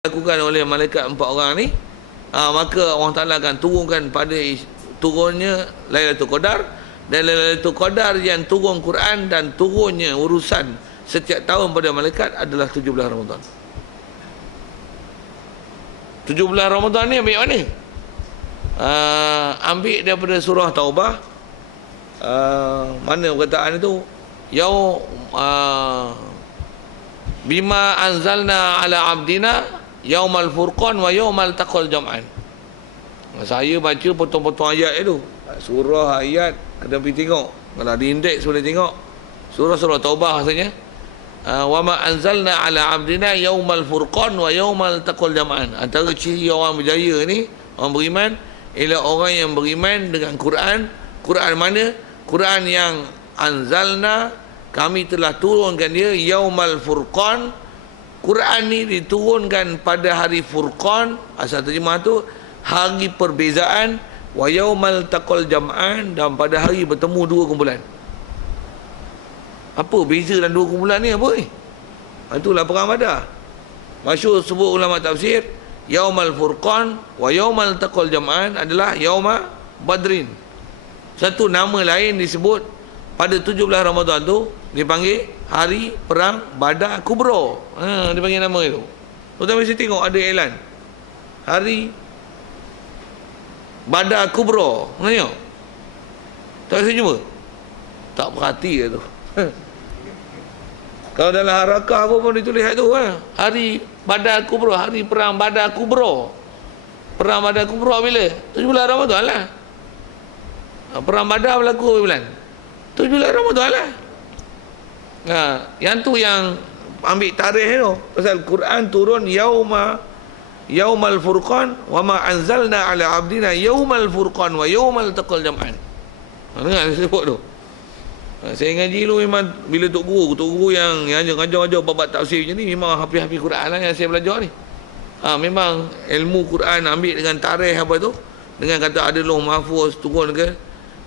dilakukan oleh malaikat 4 orang ni, maka Allah Ta'ala akan turunkan pada turunnya Lailatul Qadar, dan Lailatul Qadar yang turun Quran dan turunnya urusan setiap tahun pada malaikat adalah 17 Ramadan. 17 Ramadan ni ambil mana? Ambil daripada surah Taubah. Mana perkataan itu? Bima anzalna ala abdina yaumal furqan wa yaumal taqal jam'an. Saya baca potong-potong ayat itu, surah ayat kena pergi tengok. Kalau ada indeks boleh tengok surah Taubah maksudnya. Wa ma anzalna ala abdina yaumal furqan wa yaumal taqal jam'an. Antara ciri orang berjaya ni, orang beriman, ialah orang yang beriman dengan Quran. Quran mana? Quran yang anzalna, kami telah turunkan dia, yaumal furqan. Quran ni diturunkan pada hari Furqan, asal terjemah tu hari perbezaan, wa yaumal taqal jam'an, dan pada hari bertemu dua kumpulan. Apa beza dalam dua kumpulan ni apa ni? Itulah perang Badar. Masyhur sebut ulama tafsir, yaumal furqan wa yaumal taqal jam'an adalah yauma badrin. Satu nama lain disebut pada 17 Ramadan tu dipanggil hari perang Badar Kubra. Dia panggil nama itu. Tuan-tuan mesti tengok ada iklan hari Badar Kubra. Tengok. Tak rasa jumpa? Tak perhati ke tu. Kalau dalam harakah apa pun ditulis tu hari Badar Kubra, hari perang Badar Kubra. Perang Badar Kubra bila? 17 Ramadan lah. Perang Badar berlaku bulan 17 Ramadan lah. Yang tu yang ambil tarikh tu, pasal Quran turun yaumal furqan wa ma anzalna ala abdina yaumal furqan wa yaumal taqal jam'an. Dengar saya sebut tu. Saya ngaji dulu memang bila tok guru yang ngajar bab tafsir macam ni memang hafiz Quran lah yang saya belajar ni. Memang ilmu Quran ambil dengan tarikh apa tu, dengan kata ada Lauh Mahfuz turun ke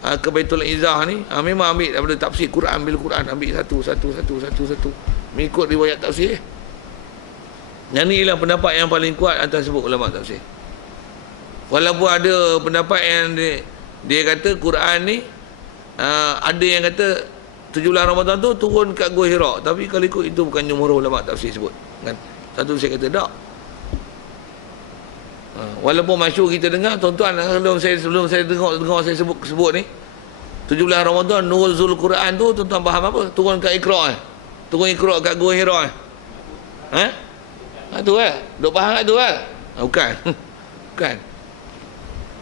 Baitul Izzah ni, memang ambil daripada tafsir Quran, ambil Quran, ambil satu mengikut riwayat tafsir. Yang ni ialah pendapat yang paling kuat atas sebut ulama tafsir. Walaupun ada pendapat yang dia kata Quran ni ada yang kata 17 Ramadan tu turun kat Gua Hira, tapi kalau ikut itu bukan jumhur ulama tafsir sebut kan. Satu saya kata tak. Walaupun masyhur kita dengar, tuan-tuan, sebelum saya dengar saya sebut ni 17 Ramadan nuzul Quran tu, tuan-tuan faham apa? Turun kat Iqra. Turun Iqra kat Gua Hira. Tu duk faham kat tu bukan.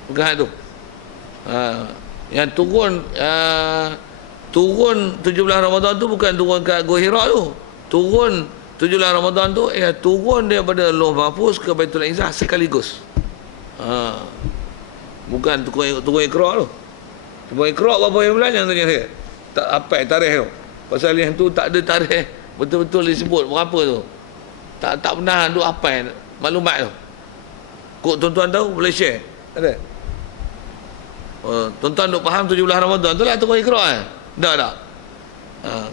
Bukan tu. Yang turun 17 Ramadan tu bukan turun kat Gua Hira tu. Turun 17 Ramadan tu turun daripada Lauh Mahfuz ke Baitul Izzah sekaligus. Bukan turun Iqra tu. Turun Iqra berapa bulan yang tanya saya? Tak apa tarikh tu. Pasal yang tu tak ada tarikh betul-betul disebut berapa tu. Tak pernah duk hafal maklumat tu. Kok tuan-tuan tahu boleh share? Ada? Tuan-tuan duk faham 17 Ramadan tu lah turun Iqra tak?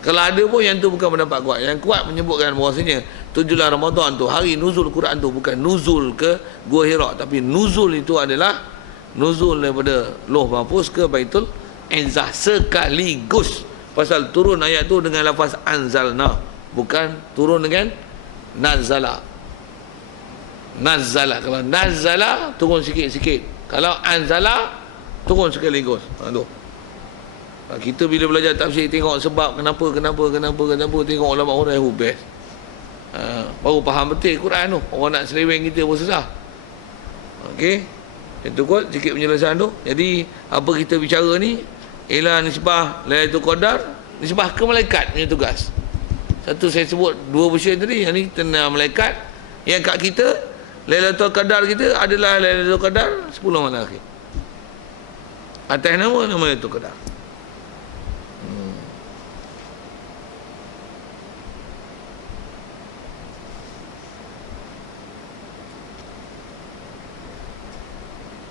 Kalau ada pun yang tu bukan pendapat kuat. Yang kuat menyebutkan bahawasanya 17 Ramadan tu hari nuzul Quran tu bukan nuzul ke Gua Hira, tapi nuzul itu adalah nuzul daripada Lauh Mahfuz ke Baitul Izzah sekaligus. Pasal turun ayat tu dengan lafaz anzalna, bukan turun dengan nazala. Kalau nazala turun sikit-sikit, kalau anzala turun sekaligus. Kita bila belajar tafsir tengok sebab kenapa tengok ulama orang yang best. Baru faham betul Quran tu. Orang nak seleweng kita pun susah. Okey. Itu kot sikit penjelasan tu. Jadi apa kita bicara ni ialah nisbah Lailatul Qadar, nisbah ke malaikat punya tugas. Satu saya sebut dua version tadi, yang ni tentang malaikat. Yang kat kita Lailatul Qadar kita adalah Lailatul Qadar 10 malam akhir. Atas nama Lailatul Qadar.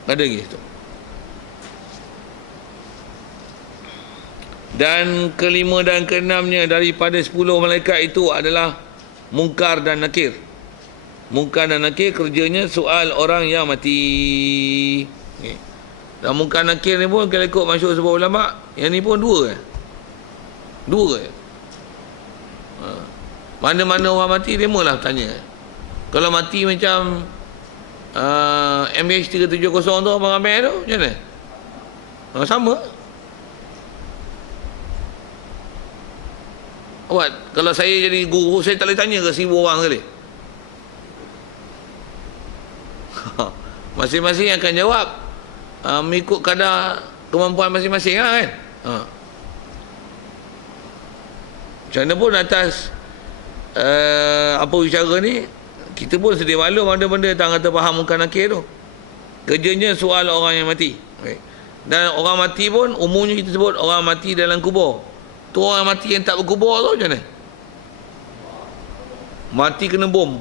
Ada gitu. Dan kelima dan keenamnya daripada 10 malaikat itu adalah Munkar dan Nakir. Munkar dan Nakir kerjanya soal orang yang mati. Okay. Dan Munkar Nakir ni pun kalau ikut masyhur sebuah ulama, yang ni pun dua. Dua. Mana-mana orang mati, demalah tanya. Kalau mati macam MH370 tu, Abang Amir tu, macam mana? Sama. Awak, kalau saya jadi guru, saya tak boleh tanya ke 1000 orang sekali. Masing-masing akan jawab mengikut kadar kemampuan masing-masing lah kan. Macam mana pun atas apa bicara ni, kita pun sedia maklum ada benda tak kata faham Munkar Nakir tu. Kerjanya soal orang yang mati. Okay. Dan orang mati pun umumnya kita sebut orang mati dalam kubur. Tu orang mati yang tak berkubur tu macam mana? Mati kena bom.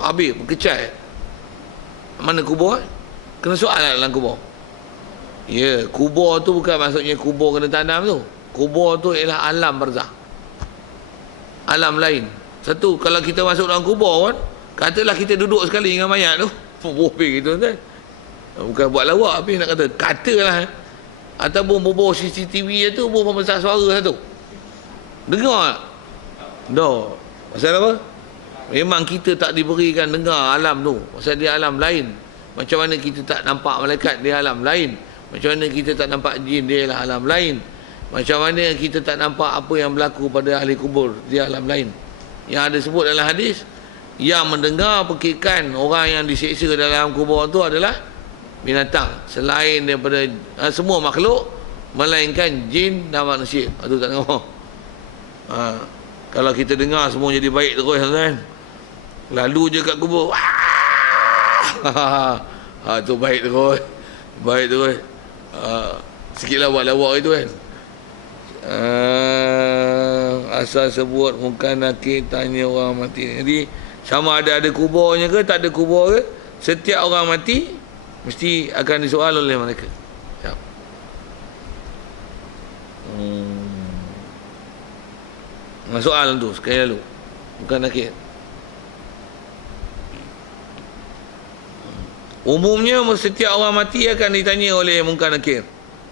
Habis berkecai. Mana kubur? Kena soal lah dalam kubur. Ya, kubur tu bukan maksudnya kubur kena tanam tu. Kubur tu ialah alam barzah. Alam lain. Satu, kalau kita masuk dalam kubur pun, katalah kita duduk sekali dengan mayat tu. Bopeng gitu kan. Bukan buat lawak, tapi nak kata, katalah. Ataupun bubuh CCTV tu, bubuh pembesar suara satu. Dengar tak? Dah. Pasal apa? Memang kita tak diberikan dengar alam tu. Pasal dia alam lain. Macam mana kita tak nampak malaikat, dia alam lain. Macam mana kita tak nampak jin, dia ialah alam lain. Macam mana kita tak nampak apa yang berlaku pada ahli kubur, dia alam lain. Yang ada sebut dalam hadis, yang mendengar pekikan orang yang diseksa dalam kubur tu adalah binatang. Selain daripada semua makhluk, melainkan jin dan manusia. Itu tak dengar. Kalau kita dengar semua jadi baik terus kan. Lalu je kat kubur. Tu baik terus. Baik terus. Sikitlah buat lawak itu kan. Asal sebut Munkar Nakir tanya orang mati. Jadi sama ada kuburnya ke tak ada kubur ke, setiap orang mati mesti akan disoal oleh mereka. Soalan tu sekali lalu Munkar Nakir. Umumnya setiap orang mati akan ditanya oleh Munkar Nakir.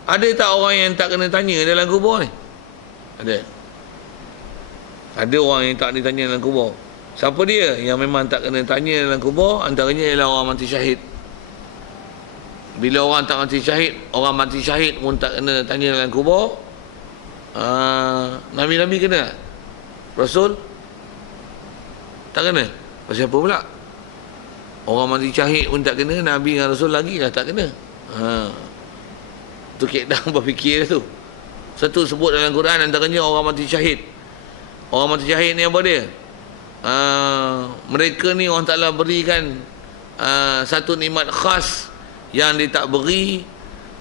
Ada tak orang yang tak kena tanya dalam kubur ni? Ada. Ada orang yang tak ditanya dalam kubur. Siapa dia yang memang tak kena tanya dalam kubur? Antaranya ialah orang mati syahid. Bila orang tak mati syahid, orang mati syahid pun tak kena tanya dalam kubur. Nabi-Nabi kena? Rasul? Tak kena? Pasal apa pula? Orang mati syahid pun tak kena, Nabi dengan Rasul lagi dah tak kena. Tu kaedah berfikir tu. Satu sebut dalam Quran, antaranya orang mati syahid. Orang mati syahid ni apa dia? Mereka ni orang Ta'ala berikan satu nikmat khas yang dia tak beri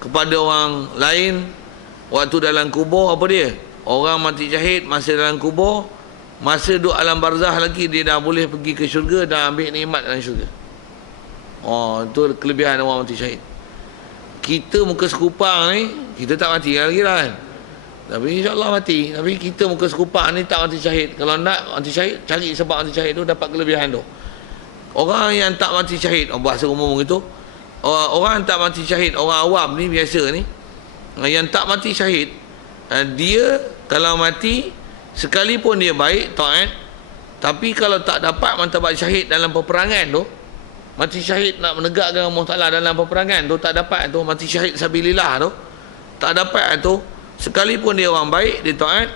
kepada orang lain waktu dalam kubur. Apa dia? Orang mati syahid masa dalam kubur, masa duduk alam barzah lagi, dia dah boleh pergi ke syurga dan ambil nikmat dalam syurga. Itu kelebihan orang mati syahid. Kita muka sekupang ni, kita tak mati lagi lah kan. Tapi insyaAllah mati. Tapi kita muka sekupang ni tak mati syahid. Kalau nak mati syahid, cari sebab mati syahid tu, dapat kelebihan tu. Orang yang tak mati syahid, bahasa umum gitu, orang tak mati syahid, orang awam ni biasa ni, yang tak mati syahid, dia kalau mati, sekalipun dia baik, taat, tapi kalau tak dapat martabat syahid dalam peperangan tu, mati syahid nak menegakkan Allah Ta'ala dalam peperangan tu, tak dapat tu, mati syahid sabilillah tu, tak dapat tu, sekalipun dia orang baik, dia taat,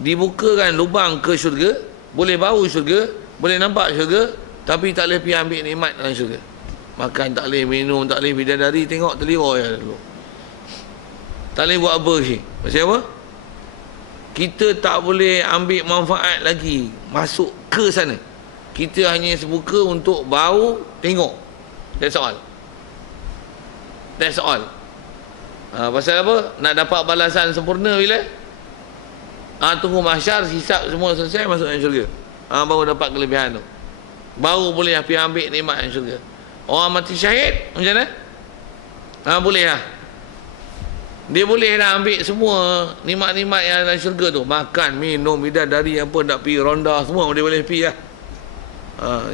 dibukakan lubang ke syurga, boleh bau syurga, boleh nampak syurga, tapi tak boleh pergi ambil nikmat dalam syurga. Makan tak boleh, minum tak boleh, bidadari tengok terliwa je dulu. Tak boleh buat apa sih. Pasal apa? Kita tak boleh ambil manfaat lagi masuk ke sana. Kita hanya sebuka untuk bau, tengok. That's all. That's all. Pasal apa? Nak dapat balasan sempurna bila? Tunggu mahsyar, hisap semua selesai, masuk dalam syurga. Baru dapat kelebihan tu. Baru boleh pergi ambil nikmat dalam syurga. Orang mati syahid, macam mana? Boleh lah. Dia boleh dah ambil semua nikmat-nikmat yang dalam syurga tu. Makan, minum, bidadari, apa nak pergi ronda, semua dia boleh pergi lah.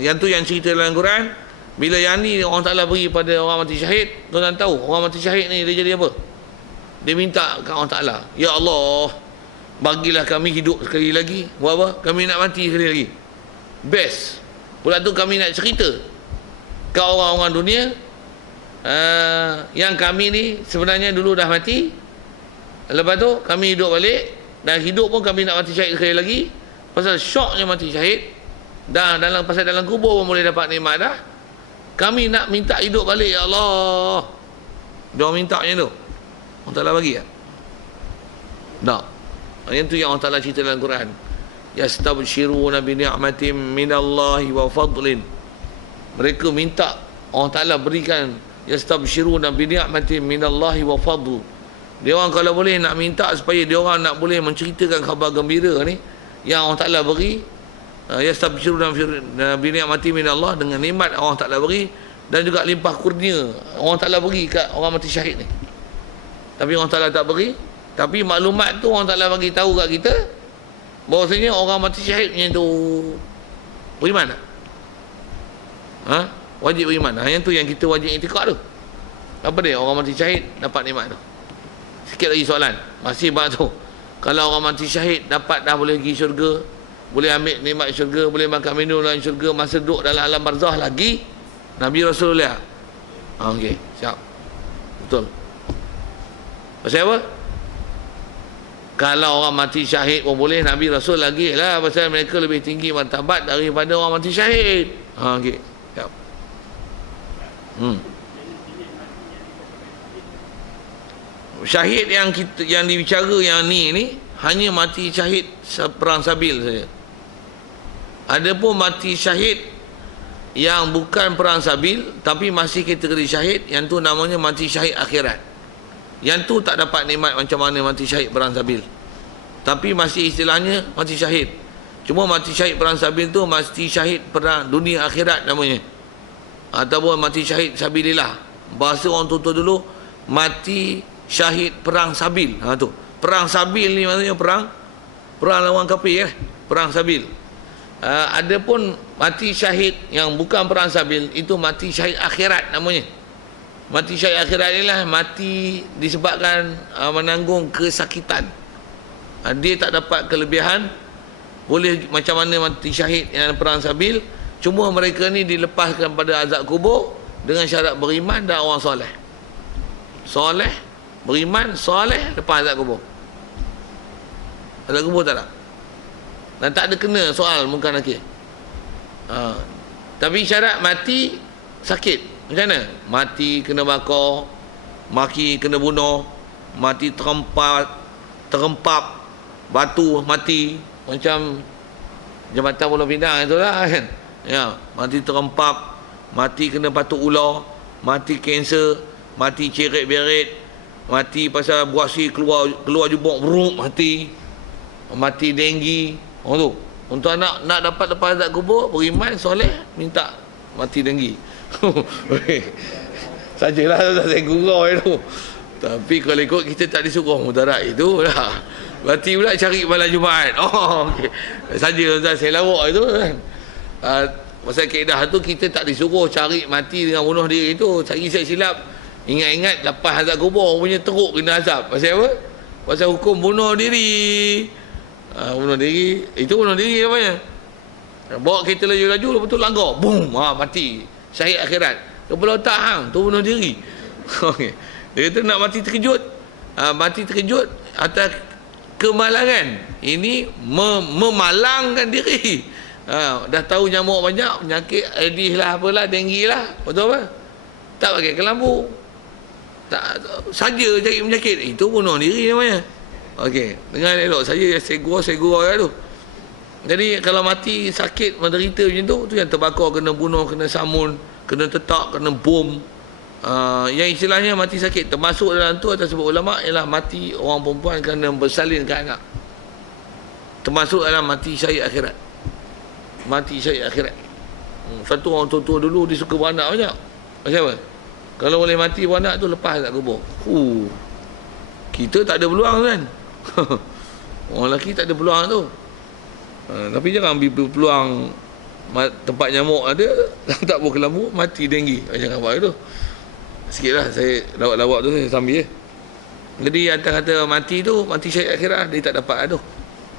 Yang tu yang cerita dalam Quran. Bila yang ni orang Ta'ala beri pada orang mati syahid, tuan tahu orang mati syahid ni dia jadi apa? Dia minta kat orang Ta'ala, ya Allah, bagilah kami hidup sekali lagi. Buat apa? Kami nak mati sekali lagi. Best. Pula tu kami nak cerita ke orang-orang dunia, yang kami ni sebenarnya dulu dah mati. Lepas tu kami hidup balik, dan hidup pun kami nak mati syahid sekali lagi. Pasal syoknya mati syahid, dan pasal dalam kubur pun boleh dapat nikmat dah. Kami nak minta hidup balik, ya Allah. Dia orang minta macam tu, Allah Ta'ala bagi tak? Tak. Yang tu yang Allah Ta'ala cerita dalam Quran. Yastabshiruna bi ni'matin minallahi wa fadlin. Mereka minta Allah Ta'ala berikan. Yastabshiruna bi ni'matin minallahi wa fadl. Dia orang kalau boleh nak minta supaya dia orang nak boleh menceritakan khabar gembira ni yang Allah Ta'ala beri. Yastabshiruna bi ni'matin minallah, dengan nikmat Allah Ta'ala beri, dan juga limpah kurnia Allah Ta'ala beri kat orang mati syahid ni. Tapi Allah Ta'ala tak beri. Tapi maklumat tu Allah Ta'ala bagi tahu kat kita bahawasanya orang mati syahid punya tu beriman tak? Wajib beriman. Yang tu yang kita wajib iktikad tu. Apa dia orang mati syahid dapat nikmat tu? Sikit lagi soalan. Masih banyak tu. Kalau orang mati syahid dapat dah boleh pergi syurga, boleh ambil nikmat syurga, boleh makan minum dalam syurga, masa duduk dalam alam barzah lagi, Nabi Rasulullah. Okey, siap. Betul. Pasal apa? Kalau orang mati syahid pun boleh, Nabi Rasul lagi lah, pasal mereka lebih tinggi martabat daripada orang mati syahid. Okey, siap. Syahid yang dibicara yang ni hanya mati syahid perang sabil saja. Ada pun mati syahid yang bukan perang sabil tapi masih kategori syahid, yang tu namanya mati syahid akhirat. Yang tu tak dapat nikmat macam mana mati syahid perang sabil, tapi masih istilahnya mati syahid. Cuma mati syahid perang sabil tu mati syahid perang dunia akhirat namanya, ataupun mati syahid sabilillah. Bahasa orang tua dulu mati syahid perang sabil. Tu perang sabil ni maksudnya perang lawan kafir, perang sabil. Ada pun mati syahid yang bukan perang sabil, itu mati syahid akhirat namanya. Mati syahid akhirat ni lah mati disebabkan menanggung kesakitan. Dia tak dapat kelebihan boleh macam mana mati syahid yang perang sabil. Cuma mereka ni dilepaskan pada azab kubur dengan syarat beriman dan orang soleh, beriman, soleh, lepas azab kubur. Azab kubur tak ada. Dan tak ada kena soal munkar nakir. Tapi syarat mati sakit. Macam mana? Mati kena bakar, mati kena bunuh, mati terempap batu mati, macam Jambatan Pulau Pinang itulah kan. Ya, mati terempap, mati kena batu ular, mati kanser, mati ceret-beret, mati pasal buasi keluar jubuk beruk, mati denggi. Tu untuk anak nak dapat lepas azab kubur, beriman, soleh, minta mati denggi. Sajalah saya gurau itu. Tapi kalau ikut kita tak disuruh mudarat itu lah. Berarti pula cari malam Jumaat. Okey. Saja Ustaz saya lawak itu kan. Pasal kaedah tu kita tak disuruh cari mati dengan bunuh diri itu. Cari silap. Ingat-ingat lepas azab kubur punya teruk kena azab. Pasal apa? Pasal hukum bunuh diri. Bunuh diri, itu bunuh diri namanya. Bawa kereta laju-laju lepas tu langgar, boom, mati. Syahid akhirat. Kepala otak hang, tu bunuh diri. Okey. Dia kata nak mati terkejut. Mati terkejut atas kemalangan. Ini memalangkan diri. Dah tahu nyamuk banyak, penyakit Aedes lah, apalah, denggi lah. Betul apa? Tak pakai kelambu. Tak saja cari penyakit. Itu bunuh diri namanya. Okey, dengar elok saja segura tu. Jadi kalau mati sakit menderita macam tu yang terbakar, kena bunuh, kena samun, kena tetak, kena bom. Yang istilahnya mati sakit termasuk dalam tu atas sebut ulama ialah mati orang perempuan kerana bersalin ke anak. Termasuk dalam mati syahid akhirat. Mati syahid akhirat. Satu orang tua-tua dulu dia suka beranak banyak. Macam apa? Kalau boleh mati beranak tu lepas tak kubur. Kita tak ada peluang kan. Orang lelaki tak ada peluang tu. Tapi jangan ambil peluang tempat nyamuk ada, tak buat kelambu, mati denggi. Jangan buat itu. Sikitlah saya lawak-lawak tu saya sambil. Jadi atas kata mati tu, mati syahid akhirat, dia tak dapat tu.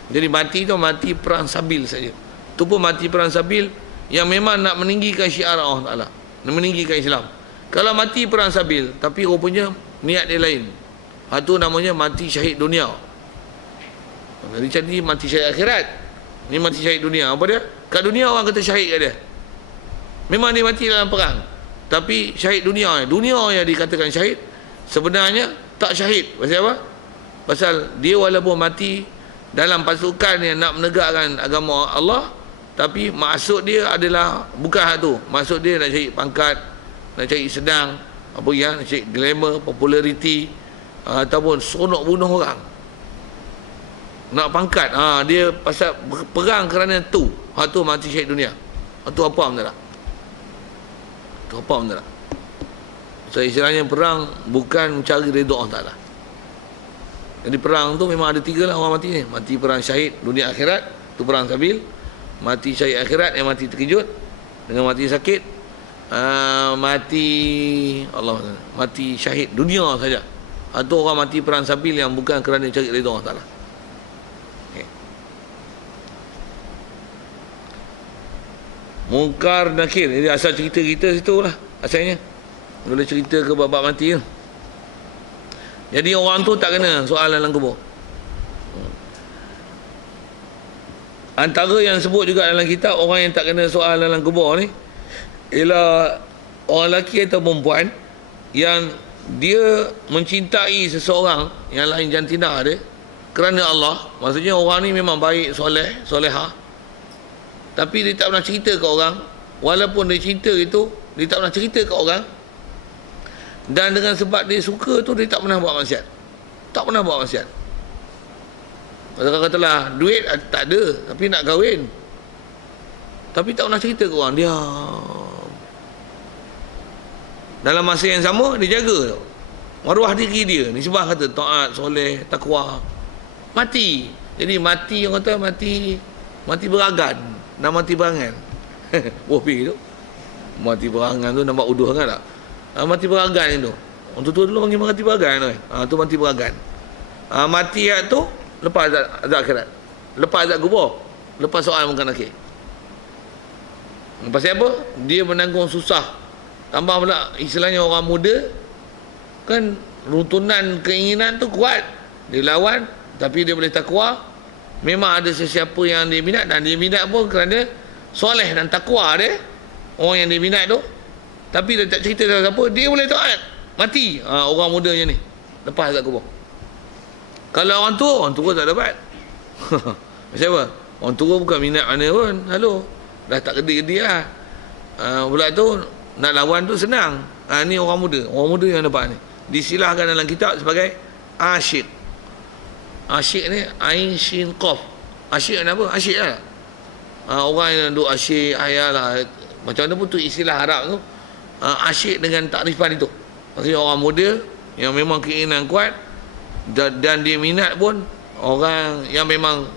Jadi mati tu mati perang sabil saja. Tu pun mati perang sabil yang memang nak meninggikan syiar Allah Ta'ala, nak meninggikan Islam. Kalau mati perang sabil tapi rupanya niat dia lain, itu namanya mati syahid dunia. Jadi mati syahid akhirat, ni mati syahid dunia. Apa dia? Kat dunia orang kata syahid kat dia, memang dia mati dalam perang, tapi syahid dunia yang dikatakan syahid sebenarnya tak syahid. Pasal apa? Pasal dia walaupun mati dalam pasukan yang nak menegakkan agama Allah, tapi maksud dia adalah bukan hak tu. Maksud dia nak cari pangkat, nak cari sedang, apa ya, nak cari glamour, populariti, ataupun seronok bunuh orang, nak pangkat. Dia pasal perang kerana tu. Hak tu mati syahid dunia. Hak tu apa betul tak? Tu apa betul tak? So istilahnya perang bukan mencari redha Allah Ta'ala. Jadi perang tu memang ada tiga lah orang mati ni. Mati perang syahid dunia akhirat, tu perang sabil. Mati syahid akhirat yang mati terkejut dengan mati sakit. Mati syahid dunia saja. Atau orang mati perang sabil yang bukan kerana cari redha Allah Ta'ala. Okay. Munkar Nakir. Jadi asal cerita kita situ lah asalnya. Boleh cerita ke bab mati tu. Jadi orang tu tak kena soal dalam kubur. Antara yang sebut juga dalam kitab, orang yang tak kena soal dalam kubur ni ialah orang lelaki atau perempuan yang dia mencintai seseorang yang lain jantina dia kerana Allah. Maksudnya orang ni memang baik, soleh, solehah, tapi dia tak pernah cerita ke orang. Walaupun dia cinta itu, dia tak pernah cerita ke orang. Dan dengan sebab dia suka tu, dia tak pernah buat maksiat. Tak pernah buat maksiat. Kalau katalah duit tak ada, tapi nak kahwin, tapi tak pernah cerita ke orang. Dia dalam masa yang sama dia jaga maruah diri dia. Nisbah kata taat, soleh, takwa. Mati. Jadi mati, orang kata mati beragan, nak mati berangan. Bopi tu. Mati berangan tu nampak uduh kan tak? Mati beragan itu. Orang tua dulu panggil mati beragan tu. Tu mati beragan. Mati tu lepas azab akhirat, lepas azab kubur, lepas soal munkar nakir. Pasal apa? Dia menanggung susah. Tambah pula istilahnya orang muda kan, runtunan keinginan tu kuat. Dia lawan, tapi dia boleh takwa. Memang ada sesiapa yang dia minat, dan dia minat pun kerana soleh dan takwa dia, orang yang dia minat tu. Tapi dia tak cerita siapa, dia boleh taat. Mati orang muda macam ni lepas azab kubur. Kalau orang tua tak dapat. Macam apa? Orang tua bukan minat mana pun. Halo, dah tak gede-gede lah. Pula tu nak lawan tu senang. Ni orang muda yang dapat ni. Disilahkan dalam kitab sebagai asyik. Asyik ni ain shin qaf. Asyik ni apa? Asyik lah. Orang yang duk asyik ayah lah, macam mana pun tu istilah Arab tu. Asyik dengan takrifan itu. Maksudnya orang muda yang memang keinginan kuat, dan dia minat pun orang yang memang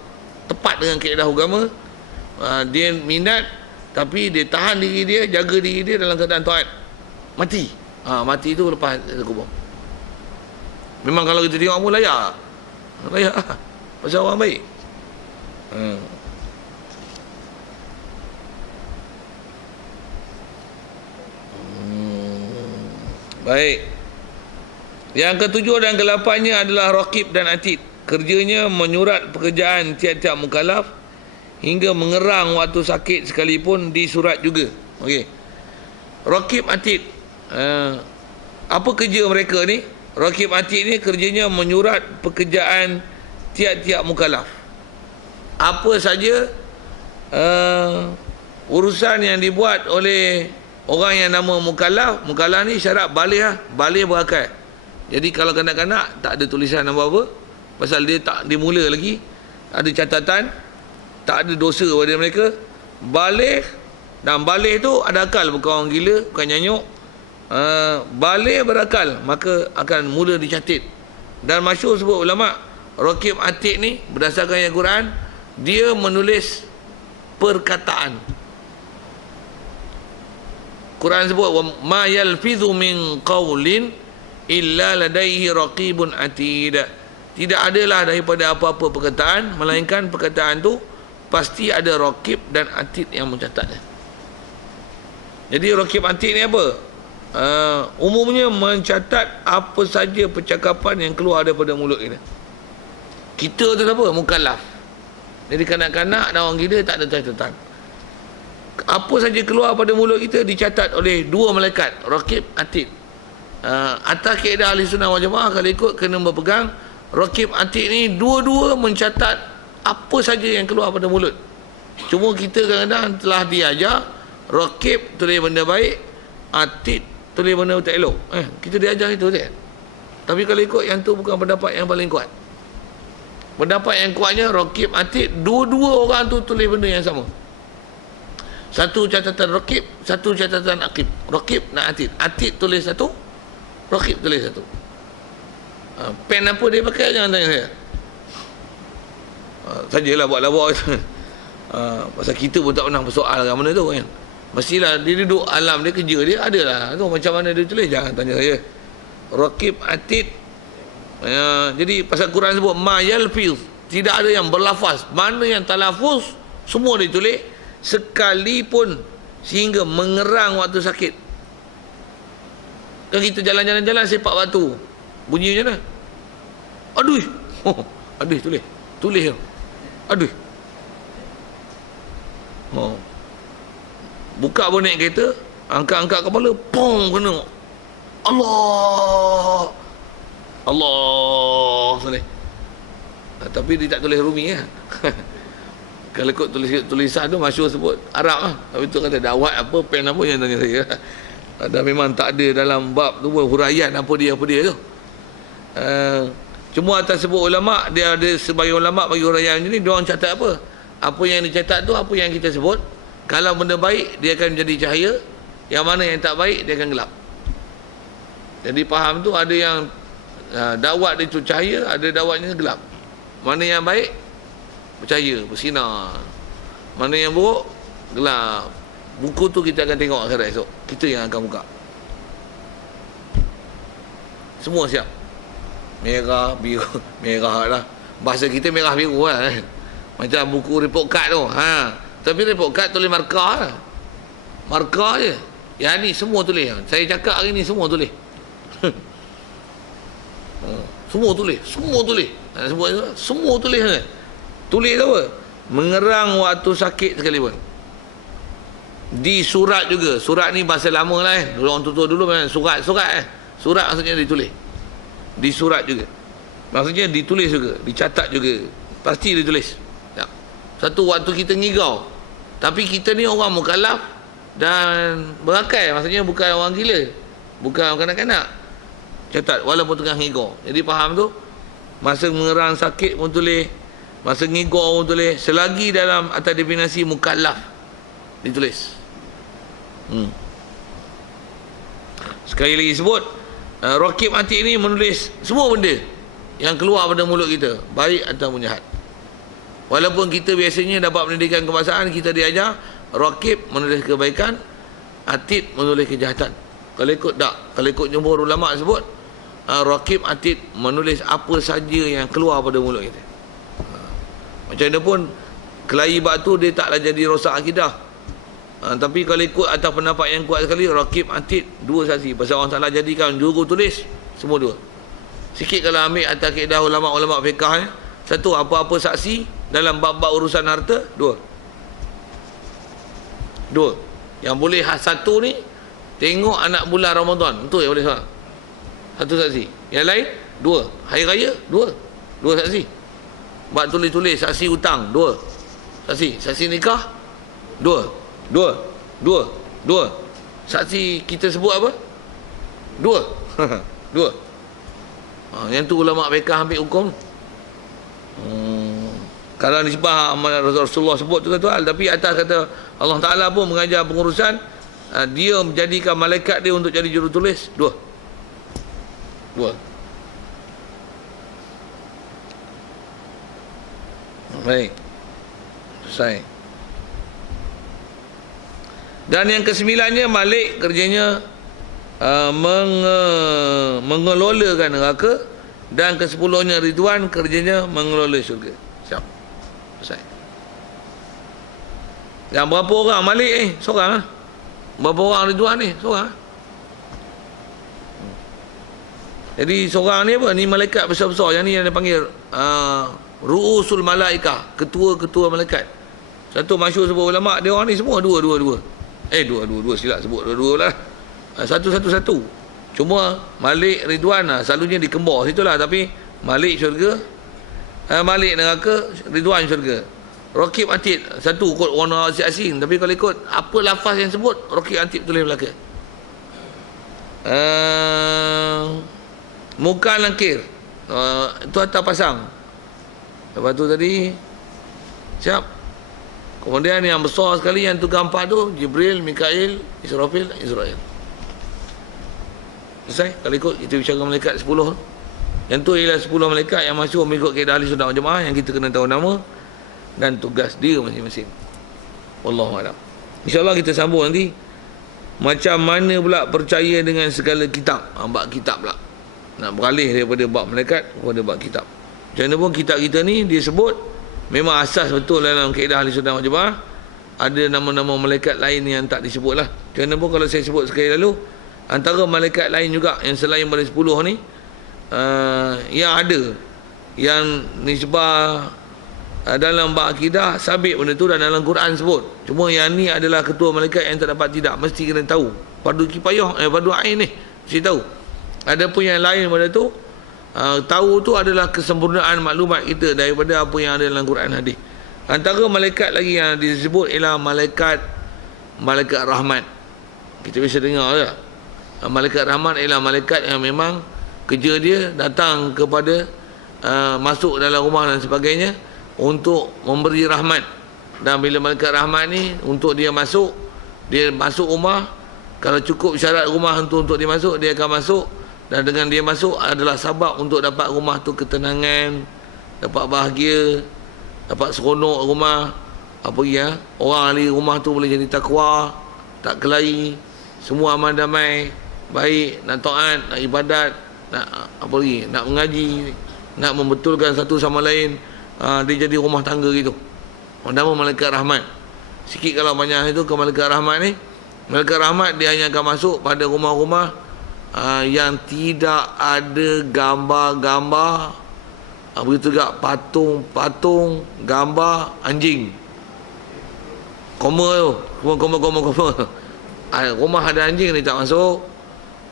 tepat dengan kaedah agama. Dia minat, tapi dia tahan diri dia, jaga diri dia dalam keadaan taat. Mati. Mati tu lepas kubur. Memang kalau kita tengok pun layak. Pasal orang baik. Baik. Yang ketujuh dan ke-8-nya adalah raqib dan atid. Kerjanya menyurat pekerjaan tiap-tiap mukallaf hingga mengerang waktu sakit sekalipun disurat juga. Okey. Raqib atid. Apa kerja mereka ni? Raqib atid ni kerjanya menyurat pekerjaan tiap-tiap mukallaf. Apa saja urusan yang dibuat oleh orang yang nama mukallaf. Mukallaf ni syarat baligh lah. Baligh berakal. Jadi kalau kanak-kanak tak ada tulisan apa-apa, pasal dia tak dimula lagi, ada catatan, tak ada dosa pada mereka. Baligh, dan baligh tu ada akal, bukan orang gila, bukan nyanyuk. Baligh berakal, maka akan mula dicatat. Dan masyhur sebut ulama, raqib atid ni berdasarkan ayat Quran, dia menulis perkataan. Quran sebut ma yalfizu min qaulin illa ladaihi raqibun atid. Tidak adalah daripada apa-apa perkataan melainkan perkataan tu pasti ada raqib dan atid yang mencatatnya. Jadi raqib atid ni apa? Umumnya mencatat apa saja percakapan yang keluar daripada mulut kita. Kita tu apa? Mukallaf. Jadi kanak-kanak dan orang gila tak ada catatan. Apa saja keluar pada mulut kita dicatat oleh dua malaikat, raqib atid. Atas kaedah ahli sunnah wal jamaah, kalau ikut kena berpegang raqib atid ni dua-dua mencatat apa saja yang keluar pada mulut. Cuma kita kadang-kadang telah diajar raqib tulis benda baik, atid tulis benda tak elok. Kita diajar itu je. Tapi kalau ikut yang tu bukan pendapat yang paling kuat. Pendapat yang kuatnya raqib atid, dua-dua orang tu tulis benda yang sama. Satu catatan raqib, satu catatan atid. Raqib dan atid. Atid tulis satu, raqib tulis satu. Pen apa dia pakai jangan tanya saya. Sajalah buat labak itu. Pasal kita pun tak pernah bersoal kat mana tu kan. Mestilah dia duduk alam dia, kerja dia adalah tu macam mana dia tulis, jangan tanya saya. Raqib atid. Jadi pasal Quran sebut ma yalfiz, tidak ada yang berlafaz, mana yang talafuz semua ditulis, sekalipun sehingga mengerang waktu sakit. Kan kita jalan-jalan sepak batu, bunyi macam mana? Aduh. Aduh tulis tu. Aduh. Buka bonet kereta, angkat kepala, pong kena. Allah boleh. Tapi dia tak tulis Rumi lah. Kalau ikut tulisan tu masyhur sebut Arab lah. Tapi tu kata dakwat apa, pen apa yang tanya saya. Dan memang tak ada dalam bab tu huraian apa dia tu. Cuma atas sebut ulama, dia ada sebagai ulama bagi huraian ni, dia orang catat apa? Apa yang dicatat tu apa yang kita sebut. Kalau benda baik dia akan menjadi cahaya, yang mana yang tak baik dia akan gelap. Jadi faham tu ada yang dakwat dia tu cahaya, ada dakwatnya gelap. Mana yang baik bercahaya, bersinar. Mana yang buruk gelap. Buku tu kita akan tengok akhirat esok. Kita yang akan buka. Semua siap. Merah, biru, merah lah. Bahasa kita merah biru lah. Macam buku report card tu. Tapi report card tulis markah lah. Markah je. Yang ni semua tulis. Saya cakap hari ni semua tulis. Semua tulis. Semua tulis. Tulis apa? Mengerang waktu sakit sekalipun. Di surat juga. Surat ni bahasa lama lah orang tua dulu memang surat. Surat maksudnya ditulis. Di surat juga. Maksudnya ditulis juga, dicatat juga. Pasti ditulis. Ya. Satu waktu kita ngigau. Tapi kita ni orang mukallaf dan berakal. Maksudnya bukan orang gila. Bukan orang kanak-kanak. Catat walaupun tengah ngigau. Jadi faham tu? Masa mengerang sakit pun tulis. Masa ngigau pun tulis. Selagi dalam atas definisi mukallaf ditulis. Sekali lagi sebut raqib atid ni menulis semua benda yang keluar pada mulut kita, baik ataupun jahat. Walaupun kita biasanya dapat pendidikan kebangsaan, kita diajar raqib menulis kebaikan, atid menulis kejahatan. Kalau ikut tak, kalau ikut jumhur ulama sebut raqib atid menulis apa saja yang keluar pada mulut kita. Macam mana pun kelahi batu dia taklah jadi rosak akidah. Tapi kalau ikut atas pendapat yang kuat sekali, raqib atid dua saksi. Pasal orang salah jadikan juru tulis semua dua. Sikit kalau ambil atas kaedah ulama-ulama fiqh ni, satu, apa-apa saksi dalam bab-bab urusan harta, dua. Yang boleh satu ni tengok anak bulan Ramadan, betul yang boleh seorang. Satu saksi. Yang lain dua. Hari raya dua saksi. Bab tulis-tulis saksi hutang dua saksi. Saksi nikah dua. Saksi kita sebut apa? Dua. Yang tu ulama fiqh ambil hukum. Kalau nisbah Rasulullah sebut tu satu hal, tapi atas kata Allah Ta'ala pun mengajar pengurusan, dia menjadikan malaikat dia untuk jadi jurutulis dua. Baik, selesai. Dan yang kesembilannya Malik kerjanya mengelolakan neraka. Dan kesepuluhnya Ridwan kerjanya mengelola syurga. Siap. Selesai. Yang berapa orang Malik ni? Seorang lah. Berapa orang Ridwan ni? Seorang lah. Jadi seorang ni apa? Ni malaikat besar-besar. Yang ni yang dia panggil Ru'usul Malaikah. Ketua-ketua malaikat. Satu masyhur sebut ulama', dia orang ni semua dua. Silap sebut dua lah. Satu. Cuma Malik Ridwan lah, selalunya dikembar situ lah. Tapi Malik syurga, Malik neraka, Ridwan syurga. Raqib Atid, satu kot warna asing. Tapi kalau ikut apa lafaz yang sebut, Raqib Atid tulis belakang. Muka Nakir, itu atas pasang. Lepas tu tadi siap. Kemudian yang besar sekali, yang tu keempat tu Jibril, Mikail, Israfil, Israel. Selesai. Kalau ikut kita bicara malaikat 10. Yang tu ialah 10 malaikat yang masuk mengikut kaedah ahli sunnah wal jamaah, yang kita kena tahu nama dan tugas dia masing-masing. Wallahu a'lam. InsyaAllah kita sambung nanti macam mana pula percaya dengan segala kitab. Bab kitab pula. Nak beralih daripada bab malaikat kepada bab kitab. Macam mana pun kitab kita ni dia sebut memang asas betul dalam kaedah ahli sunnah wal jamaah. Ada nama-nama malaikat lain yang tak disebut lah. Macam mana pun kalau saya sebut sekali lalu, antara malaikat lain juga yang selain pada 10 ni, yang ada yang nisbah dalam bab akidah sabit benda tu, dan dalam Quran sebut. Cuma yang ni adalah ketua malaikat yang tak dapat tidak, mesti kena tahu. Fardu kifayah, fardu ain ni mesti tahu. Ada pun yang lain pada tu, tahu tu adalah kesempurnaan maklumat kita daripada apa yang ada dalam Quran hadis. Antara malaikat lagi yang disebut ialah malaikat rahmat. Kita bisa dengar tak? Malaikat rahmat ialah malaikat yang memang kerja dia datang kepada masuk dalam rumah dan sebagainya untuk memberi rahmat. Dan bila malaikat rahmat ni untuk dia masuk rumah, kalau cukup syarat rumah untuk dia masuk, dia akan masuk. Dan dengan dia masuk adalah sebab untuk dapat rumah tu ketenangan, dapat bahagia, dapat seronok rumah. Apa ya? Orang ahli rumah tu boleh jadi takwa, tak kelahi, semua aman damai, baik, nak taat, nak ibadat, nak apa lagi, nak mengaji, nak membetulkan satu sama lain. Dia jadi rumah tangga gitu. Nama malaikat rahmat. Sikit kalau banyak itu ke malaikat rahmat ni. Malaikat rahmat dia hanya akan masuk pada rumah-rumah yang tidak ada gambar-gambar, begitu juga patung-patung gambar anjing. Koma tu, koma. Rumah ada anjing ni tak masuk.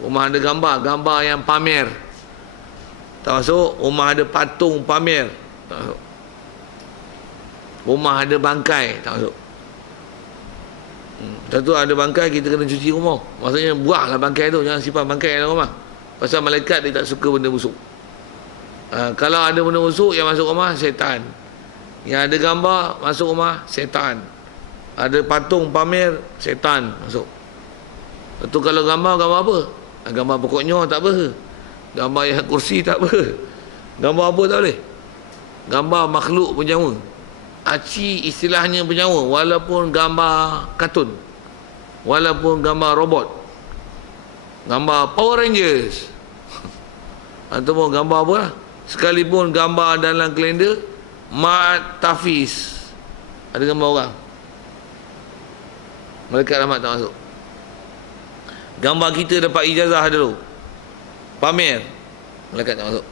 Rumah ada gambar yang pamer tak masuk. Rumah ada patung pamer tak masuk. Rumah ada bangkai tak masuk. Satu ada bangkai, kita kena cuci rumah. Maksudnya buanglah bangkai tu, jangan simpan bangkai dalam rumah. Pasal malaikat dia tak suka benda busuk. Kalau ada benda busuk yang masuk rumah, setan. Yang ada gambar masuk rumah, setan. Ada patung pamer, setan masuk. Itu kalau gambar apa? Gambar pokoknya tak apa. Gambar yang kursi tak apa. Gambar apa tak boleh. Gambar makhluk penyawa. Aci istilahnya penyawa, walaupun gambar kartun, walaupun gambar robot, gambar Power Rangers ataupun gambar apa lah, sekalipun gambar dalam kalender Mat Tafiz, ada gambar orang, malaikat rahmat tak masuk. Gambar kita dapat ijazah dulu, pamer, malaikat tak masuk.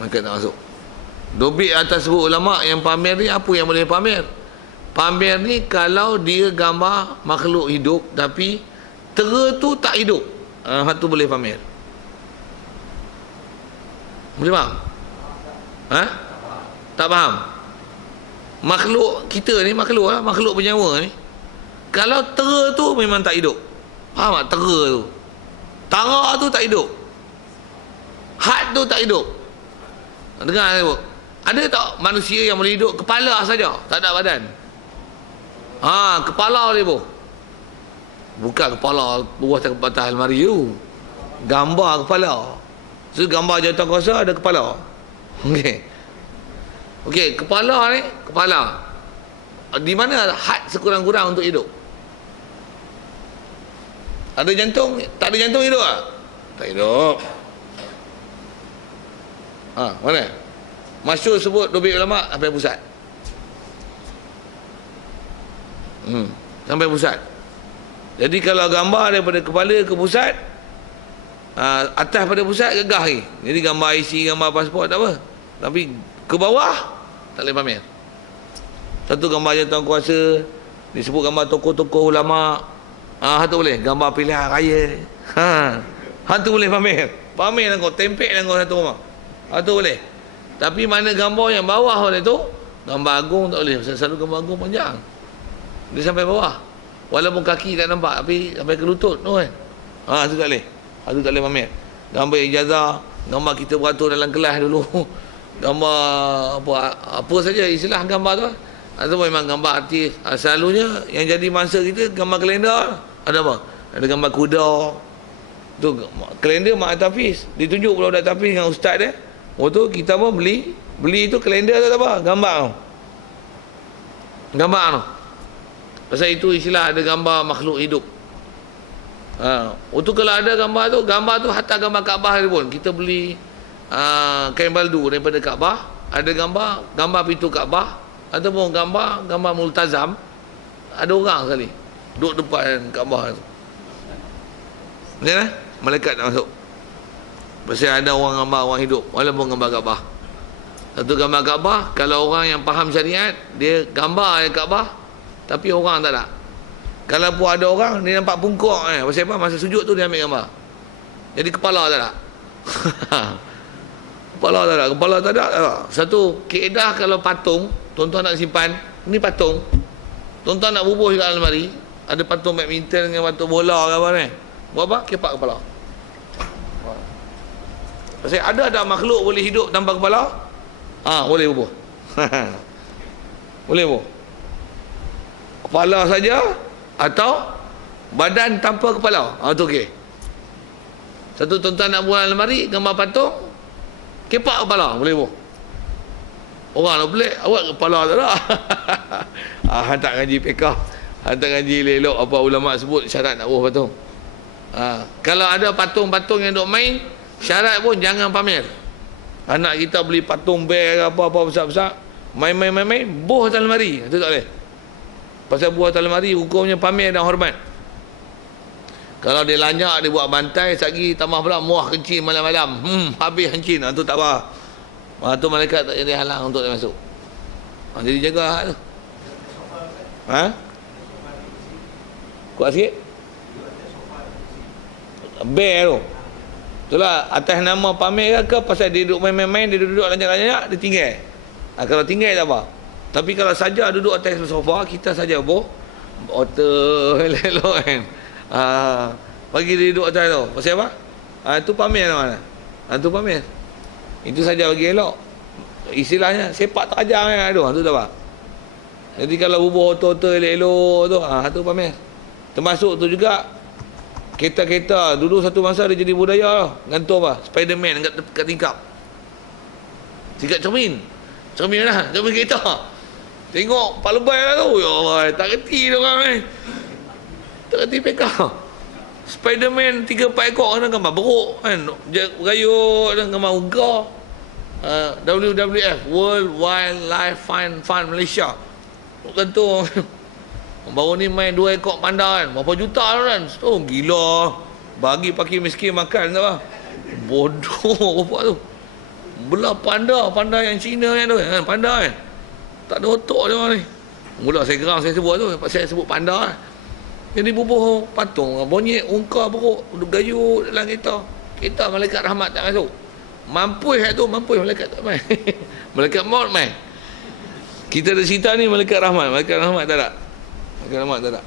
Malaikat tak masuk. Dobit atas sebut ulama yang pamer ni, apa yang boleh pamer? Pamer ni kalau dia gambar makhluk hidup tapi tera tu tak hidup, tu boleh pamer. Boleh faham? Tak faham? Makhluk kita ni, makhluk penyawa ni, kalau tera tu memang tak hidup. Faham tak? Tera tu, tara tu tak hidup, had tu tak hidup. Dengar saya, ada tak manusia yang boleh hidup kepala saja, tak ada badan? Kepala dia pun. Bukan kepala buah tak patah almari tu. Gambar kepala. So gambar jawatan kuasa ada kepala. Okey, kepala ni, kepala. di mana had sekurang-kurang untuk hidup? Ada jantung, tak ada jantung hidup tak? Tak hidup. Mana? Masyhur sebut dobil ulama sampai pusat. Sampai pusat. Jadi kalau gambar daripada kepala ke pusat, atas pada pusat gegah lagi. Jadi gambar IC, gambar pasport tak apa. Tapi ke bawah tak boleh pamer. Satu gambar jantan kuasa, disebut gambar tokoh-tokoh ulama. Tu boleh. Gambar pilihan raya. Tu boleh pamer. Pamer lah kau, tempek lah kau satu rumah. Tu boleh. Tapi mana gambar yang bawah oleh tu, gambar agung tak boleh. Selalu gambar agung panjang. Dia sampai bawah. Walaupun kaki tak nampak, tapi sampai ke lutut tu kan. Tu tak boleh. Tu tak boleh pamer. Gambar ijazah, gambar kita beratur dalam kelas dulu. Gambar apa saja istilah gambar tu. Atau memang gambar artis. Selalunya yang jadi mangsa kita gambar kalender. Ada apa? Ada gambar kuda. Tu kalender Mak Tafiz. Ditunjuk pula Mak Tafiz dengan ustaz dia. Tu kita pun beli tu kalender tu apa? Gambar tu. Gambar tu. Pasal itu istilah ada gambar makhluk hidup. Tu kalau ada gambar tu hatta gambar Kaabah pun kita beli kain baldu daripada Kaabah, ada gambar pintu Kaabah ataupun gambar multazam, ada orang sekali duduk depan Kaabah tu. Macam mana? Malaikat nak masuk. Pasal ada orang gambar orang hidup walaupun gambar Kaabah. Satu gambar Kaabah, kalau orang yang faham syariat, dia gambar Kaabah tapi orang tak ada. Kalau pun ada orang, dia nampak pungkuk pasal apa? Masa sujud tu dia ambil gambar. Jadi kepala tak ada. Kepala tak ada. Satu kaedah kalau patung, tuan-tuan nak simpan, ni patung. Tuan-tuan nak bubuh kat almari, ada patung badminton dengan patung bola ke apa ni. Buat apa? Kepak kepala. Pasal ada makhluk boleh hidup tanpa kepala? Boleh bubuh. Boleh bubuh. Kepala saja atau badan tanpa kepala. Tu okey. Satu tuan-tuan nak buat almari gambar patung, kepak kepala boleh buh. Orang nak pelik, awak kepala tak ada. Hantar ngaji pekah, hantar ngaji elok apa ulama sebut syarat nak buh patung. Kalau ada patung-patung yang duk main, syarat pun jangan pamer. Anak kita beli patung bear apa-apa besar-besar, main, buh atas almari. Itu tak boleh. Pasal buah atas lemari hukumnya pamer dan hormat. Kalau dia lanyak, dia buat bantai, sagi tambah pula muah kencing malam-malam. Habis kencing. Tu tak apa. Tu malaikat tak jadi halang untuk dia masuk. Jadi jaga hak tu. Kuat sikit. Bear tu. Itulah atas nama pamer ke pasal dia duduk main-main, dia duduk lanyak-lanyak, dia tinggal. Kalau tinggal tak apa. Tapi kalau saja duduk atas sofa, kita saja elok kan. Bagi dia duduk atas tu. Pasal apa? Itu pamer mana? Tu pamer. Itu saja bagi elok. Istilahnya sepak terajang kan tu. Tu tak apa. Jadi kalau bubuh otor-otor elok-elok tu, tu pamer. Termasuk tu juga kereta-kereta. Dulu satu masa dia jadi budaya lah. Gantung apa? Spiderman kat tingkap. Tingkap cermin. Cermin lah. Cermin kereta. Tengok Pak Lebay lah tu. Ya Allah, tak kerti tu orang ni. Tak kerti pekah. Spiderman 3-4 ekor kan gambar beruk kan. Berayut dan gambar uga. WWF, World Wildlife Fund Malaysia. Tentu baru ni main 2 ekor panda kan. Berapa juta tu kan. Gila. Bagi pakai miskin makan tak apa. Bodoh apa tu. Belah panda yang Cina kan tu kan. Panda kan. Tak ada otak dia ni. Mula saya geram saya sebut tu. Saya sebut panda. Jadi bubuh patung. Bonyek, ungkar, beruk. Duduk gayu dalam kereta. Kereta malaikat rahmat tak masuk. Mampus tu. Mampus malaikat tak main. Malaikat maut main. Kita ada cerita ni malaikat rahmat. Malaikat rahmat tak ada. Malaikat rahmat tak ada.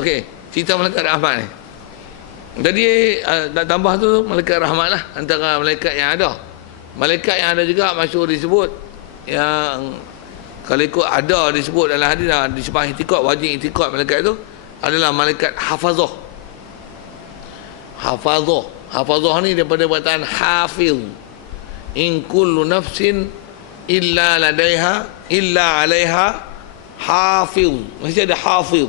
Okey. Cerita malaikat rahmat ni. Jadi nak tambah tu malaikat rahmat lah. Antara malaikat yang ada. Malaikat yang ada juga masyhur disebut. Yang kalau ikut ada disebut dalam hadis di sebab i'tikad, wajib i'tikad malaikat itu adalah malaikat hafazah. Hafazah ni daripada perkataan hafiz. In kullu nafsin illa 'alaiha Hafiz. Mesti ada hafiz.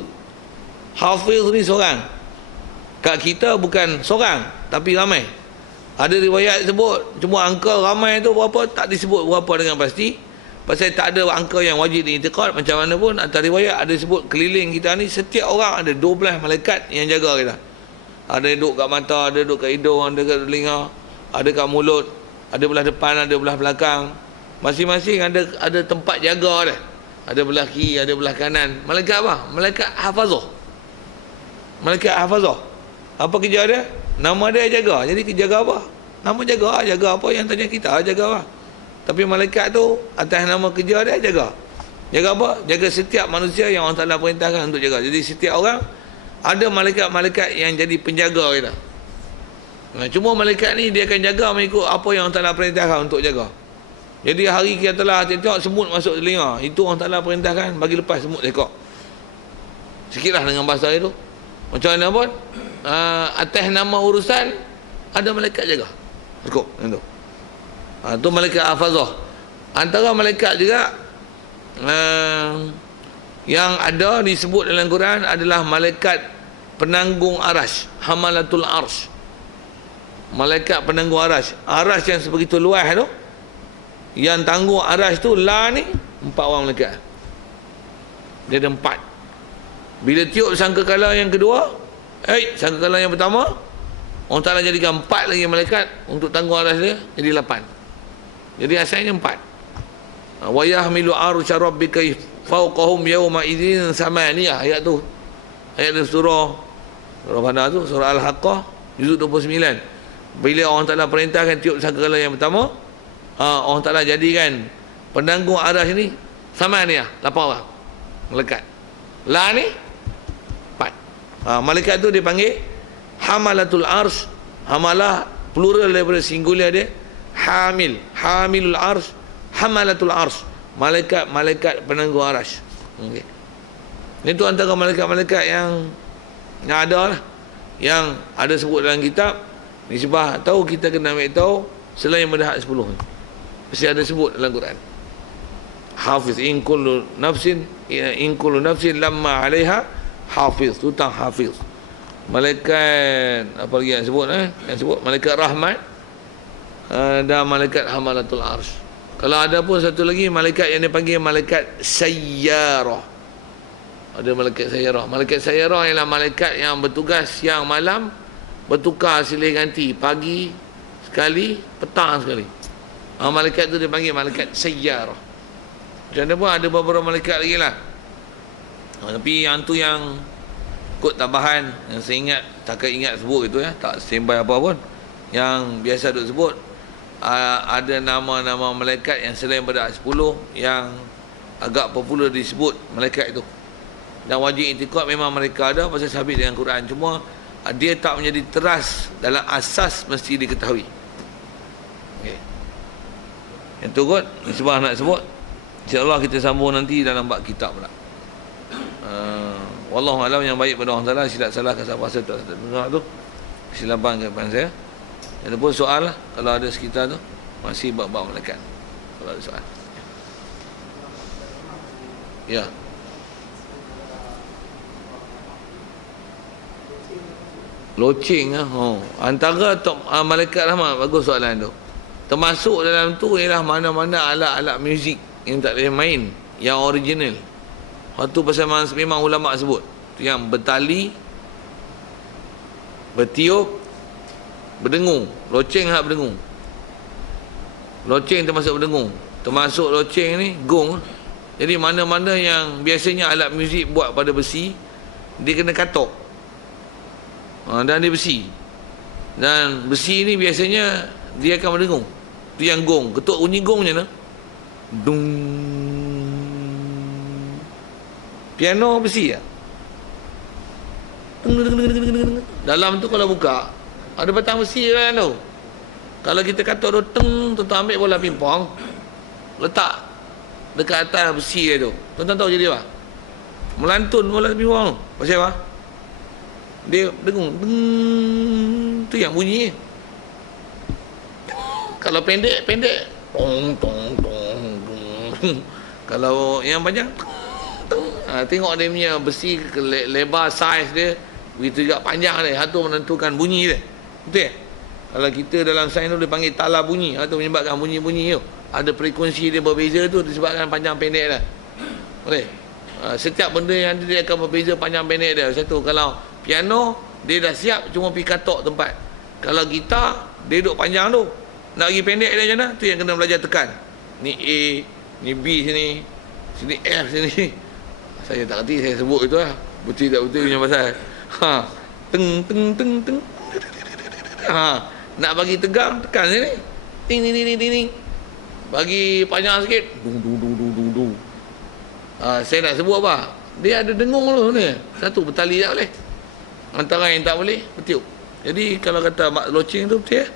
Hafiz ni seorang. Kat kita bukan seorang, tapi ramai. Ada riwayat sebut cuma angka ramai tu berapa, tak disebut berapa dengan pasti. Pasal tak ada angka yang wajib diiktikad. Macam mana pun atas riwayat ada sebut keliling kita ni setiap orang ada 12 malaikat yang jaga kita. Ada duduk kat mata, ada duduk kat hidung, ada kat telinga, ada kat mulut, ada belah depan, ada belah belakang. Masing-masing ada tempat jaga dia. Ada belah kiri, ada belah kanan. Malaikat apa? Malaikat hafazah. Malaikat hafazah. Apa kerja dia? Nama dia jaga. Jadi jaga apa? Nama jaga. Jaga apa yang tanya kita? Jaga apa? Tapi malaikat tu atas nama kerja dia jaga. Jaga apa? Jaga setiap manusia yang Allah Ta'ala perintahkan untuk jaga. Jadi setiap orang ada malaikat-malaikat yang jadi penjaga kita. Cuma malaikat ni dia akan jaga mengikut apa yang Allah Ta'ala perintahkan untuk jaga. Jadi hari kita telah tengok semut masuk telinga, itu Allah Ta'ala perintahkan bagi lepas semut ekor. Sikitlah dengan bahasa itu. Macam mana pun atas nama urusan ada malaikat jaga. Cukup itu. Tu malaikat hafazah. Antara malaikat juga yang ada disebut dalam Quran adalah malaikat penanggung arasy, hamalatul arsy. Malaikat penanggung arasy. Arasy yang sebegitu luas tu, yang tanggung arasy tu lah ni 4 orang malaikat. Dia ada 4. Bila tiup sangkakala yang kedua, sangkakala yang pertama, Allah Ta'ala jadikan 4 lagi malaikat untuk tanggung arasy dia, jadi 8. Jadi asalnya 4. Wa yahmilu arsya rabbika fawqahum yawma idzin samaniyah. Ayat tu. Ayat dari surah mana tu? Surah Al-Haqqah juzuk 29. Bila Allah Ta'ala perintahkan tiup sangkakala yang pertama, Allah Ta'ala jadikan penanggung arasy ni samaniyah, 8 orang malaikat. La ni 4. Malaikat tu dipanggil hamalatul arsy. Hamalah plural daripada singular dia hamil, hamilul arsy, hamalatul arsy, malaikat penanggung arasy. Okey. Itu antara malaikat-malaikat yang ada lah, yang ada sebut dalam kitab. Nisbah tahu kita kena ambil tahu selain pada 10 ni. Mesti ada sebut dalam Quran. Hafiz in kullu nafsin lamma 'alaiha hafiz. Tutang hafiz. Malaikat apa lagi yang sebut Yang sebut malaikat rahmat dan malaikat hamalatul arsy. Kalau ada pun satu lagi malaikat yang dipanggil malaikat sayyarah. Ada malaikat sayyarah. Malaikat sayyarah ialah malaikat yang bertugas siang malam, bertukar silih ganti, pagi sekali, petang sekali. Malaikat tu dipanggil malaikat sayyarah. Macam mana pun ada beberapa malaikat lagi lah. Tapi yang tu yang kot tambahan yang saya ingat, takkan ingat sebut itu tak standby apa pun. Yang biasa duk sebut ada nama-nama malaikat yang selain pada 10 yang agak popular disebut malaikat itu. Dan wajib i'tikad memang mereka ada pasal sabit dengan Quran. Cuma dia tak menjadi teras dalam asas mesti diketahui. Okay. Yang tu kot sebab nak sebut. InsyaAllah kita sambung nanti dalam bab kitab pula. Wallahu alam, yang baik pada Allah Ta'ala, silap salah kasar-pasar tak dengar tu kesilapan ke depan saya. Ada pun soal kalau ada sekitar tu, masih bab-bab malaikat. Kalau ada soal. Ya. Loceng antara malaikat rahmat, bagus soalan tu. Termasuk dalam tu ialah mana-mana alat-alat muzik yang tak boleh main, yang original. Waktu pasal memang ulama sebut tu, yang bertali, bertiup, berdengung. Loceng hak berdengung. Loceng termasuk berdengung. Termasuk loceng ni gong. Jadi mana-mana yang biasanya alat muzik buat pada besi, dia kena katok. Dan dia besi. Dan besi ni biasanya dia akan berdengung. Tu yang gong. Ketuk bunyi gong macam mana? Dung. Piano besi lah. Dalam tu kalau buka, ada batang besi dalam tu. Kalau kita kata tu tuan ambil bola pingpong, letak dekat atas besi dia tu, tuan tahu jadi apa? Melantun bola pingpong tu. Pasal apa? Dia dengung. Tu yang bunyi. Kalau pendek tong tong tong tong. Kalau yang panjang tong. Tengok dia punya besi, lebar, saiz dia, begitu juga panjang dia. Itu menentukan bunyi dia. Betul tak? Kalau kita dalam sains tu dia panggil tala bunyi. Itu menyebabkan bunyi-bunyi tu. Ada frekuensi dia berbeza tu disebabkan panjang pendek dah. Boleh? Setiap benda yang ada dia akan berbeza panjang pendek dia. Satu, kalau piano dia dah siap cuma pergi katok tempat. Kalau gitar dia duduk panjang tu. Nak pergi pendek dia macam mana? Tu yang kena belajar tekan. Ni A, ni B sini, sini F sini. Saya tak kerti saya sebut itu lah. Betul tak betul punya pasal. Teng teng teng teng. Nak bagi tegang tekan sini. Ting ting ting ting ting. Bagi panjang sikit. Dung dung dung dung dung dung. Saya nak sebut apa? Dia ada dengung tu ni. Satu bertali tak boleh. Antara yang tak boleh bertiup. Jadi kalau kata mak loceng tu betul ya?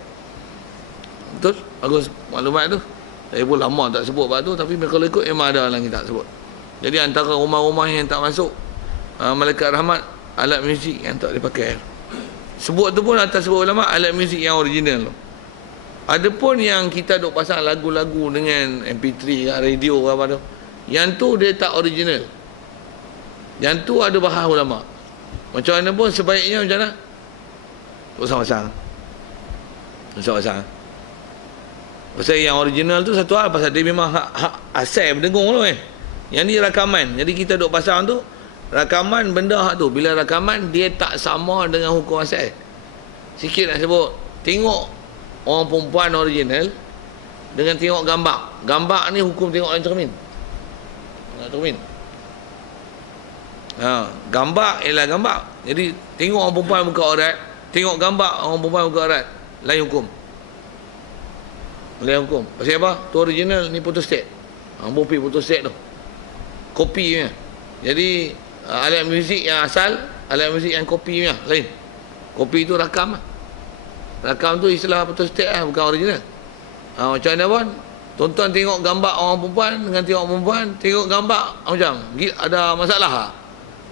Betul? Bagus maklumat tu. Saya pun lama tak sebut bab tu, tapi kalau ikut memang ada orang yang tak sebut. Jadi antara rumah-rumah yang tak masuk malaikat rahmat, alat muzik yang tak dipakai. Sebut tu pun atas sebut ulama alat muzik yang original tu. Ada pun yang kita duk pasang lagu-lagu dengan MP3 radio apa tu. Yang tu dia tak original. Yang tu ada bahas ulama. Macam mana pun sebaiknya macam mana? Pasang-pasang. Pasang-pasang. Pasal yang original tu satu hal, pasal dia memang hak asal berdengung tu Yang ni rakaman. Jadi kita duk pasang tu rakaman benda hak tu. Bila rakaman dia tak sama dengan hukum asal. Sikit nak sebut. Tengok orang perempuan original dengan tengok gambar. Gambar ni hukum tengok orang cermin. Cermin. Gambar ialah gambar. Jadi tengok orang perempuan muka aurat, tengok gambar orang perempuan muka aurat, lain hukum. Lain hukum. Pasal apa? Tu original, ni photostat. Bopi photostat tu. Kopinya. Jadi alat muzik yang asal, alat muzik yang kopinya lain. Kopi tu rakam lah. Rakam tu istilah photostat lah, bukan original. Macam mana pun, tonton tengok gambar orang perempuan dengan tengok perempuan, tengok gambar macam ada masalah tak?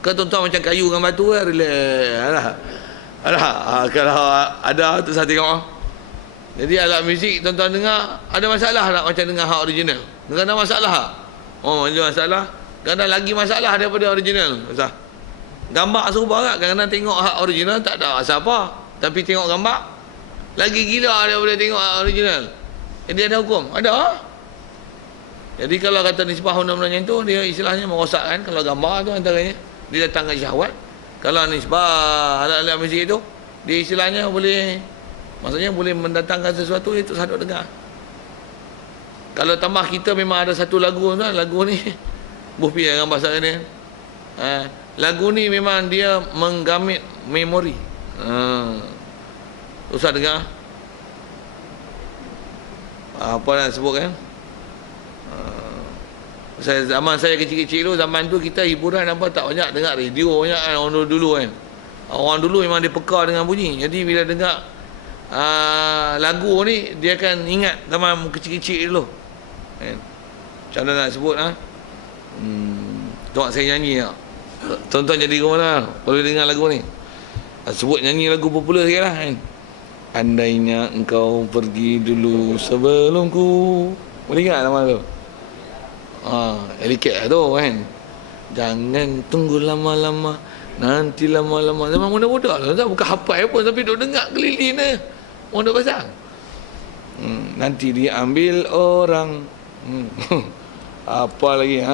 Ke tonton macam kayu dengan batu kan, relax. Alah, kalau ada tu saya tengok. Jadi alat muzik tuan-tuan dengar, ada masalah tak macam dengar hak original? Kadang-kadang masalah tak? Ada masalah. Kadang lagi masalah daripada original. Pasal gambar serupa tak? Kadang-kadang tengok hak original tak ada rasa apa. Tapi tengok gambar lagi gila daripada tengok hak original. Jadi ada hukum? Ada. Jadi kalau kata nisbah undang-undang yang tu, dia istilahnya merosakkan. Kalau gambar tu antaranya dia datangkan syahwat. Kalau nisbah alat-alat muzik itu, dia istilahnya boleh, maksudnya boleh mendatangkan sesuatu itu sadut dengar. Kalau tambah kita memang ada satu lagu tu, lagu ni bupi dengan bahasa ni. Lagu ni memang dia menggamit memori. Usah dengar. Apa nak sebut kan? Zaman saya kecil-kecil tu, zaman tu kita hiburan apa tak banyak dengar radio banyak kan, orang dulu kan. Orang dulu memang dia peka dengan bunyi. Jadi bila dengar lagu ni dia akan ingat zaman kecil-kecil dulu. Kan? Macam mana nak sebut tengok saya nyanyi tak? Tonton jadi ke mana kalau dengar lagu ni. Sebut nyanyi lagu popular sikit lah kan. Andainya engkau pergi dulu sebelumku. Boleh ingat nama tu? Eliket lah tu kan. Jangan tunggu lama-lama, nanti lama-lama. Zaman muda-muda lah, bukan hafal pun, tapi duk dengar keliling ni. Orang duk pasang. Nanti diambil orang. Apa lagi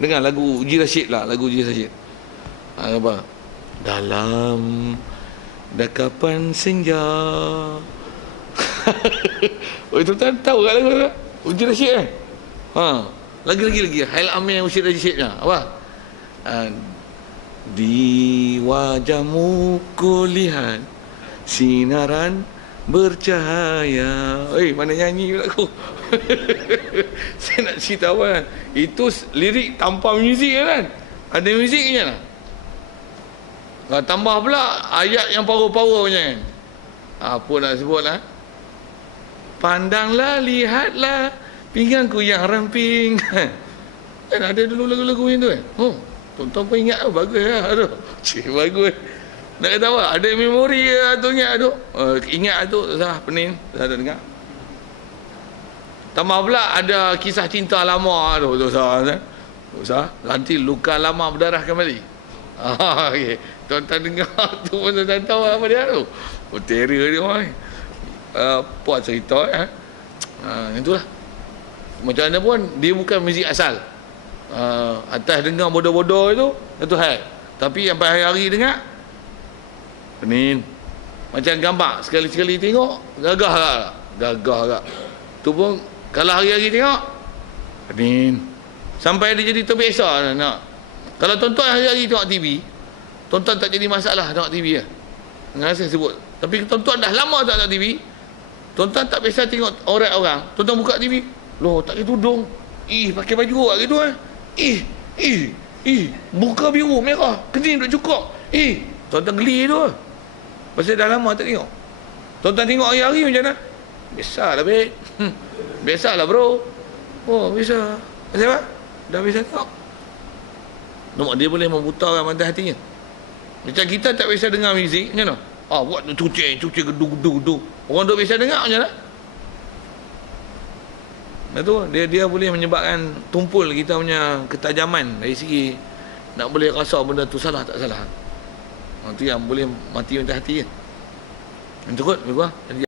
Dengar lagu Uji Rashid lah, lagu Uji Rashid. Apa? Dalam dekapan senja. Itu tahu kat lagu tu? Uji Rashid kan? Lagi. Hail Amir Uji Rashidnya. Apa? Di wajahmu kulihat sinaran bercahaya. Mana nyanyi pula aku? Saya nak cerita apa kan? Itu lirik tanpa muzik kan? Ada muziknya lah. Tambah pula ayat yang power-power punya kan? Apa nak sebut lah? Pandanglah, lihatlah pinggangku yang ramping. Kan ada dulu lagu-lagu yang tu kan? Tonton pun ingat tu, bagus lah. Aduh, bagus. Nak kata apa? Ada memori tu ingat tu. Ingat tu, salah pening. Dah ada dengar. Tambah pula ada kisah cinta lama tu. Tak usah. Nanti luka lama berdarah kembali. Okey. Tuan-tuan dengar tu pun tuan tahu apa dia tu. Oh, terror dia orang ni. Puas cerita itulah. Macam mana pun dia bukan muzik asal. Atas dengar bodoh-bodoh itu hal. Tapi sampai hari-hari dengar penin. Macam gambar sekali-sekali tengok gagah agak. Tu pun kalau hari-hari tengok penin. Sampai dia jadi terbiasa nak. Kalau tuan-tuan hari-hari tengok TV, tuan-tuan tak jadi masalah tengok TV lah. Dengan saya sebut. Tapi tuan-tuan dah lama tak tengok TV, tuan-tuan tak biasa tengok aurat orang. Tuan-tuan buka TV, loh tak pakai tudung. Pakai baju awak gitu buka biru merah, kening duk cukup. Tuan-tuan geli tu. Pasal dah lama tak tengok. Tuan-tuan tengok hari-hari macam mana? Biasalah babe. Biasalah bro. Oh, biasa. Pasal apa? Dah biasa tengok. Nampak dia boleh membutakan mata hatinya. Macam kita tak biasa dengar muzik, macam mana? Buat cuci gedu. Orang duk biasa dengar macam mana? Itu dia boleh menyebabkan tumpul kita punya ketajaman dari segi nak boleh rasa benda tu salah tak salah. Itu yang boleh mati mata hati kan. Cukup lebih kurang.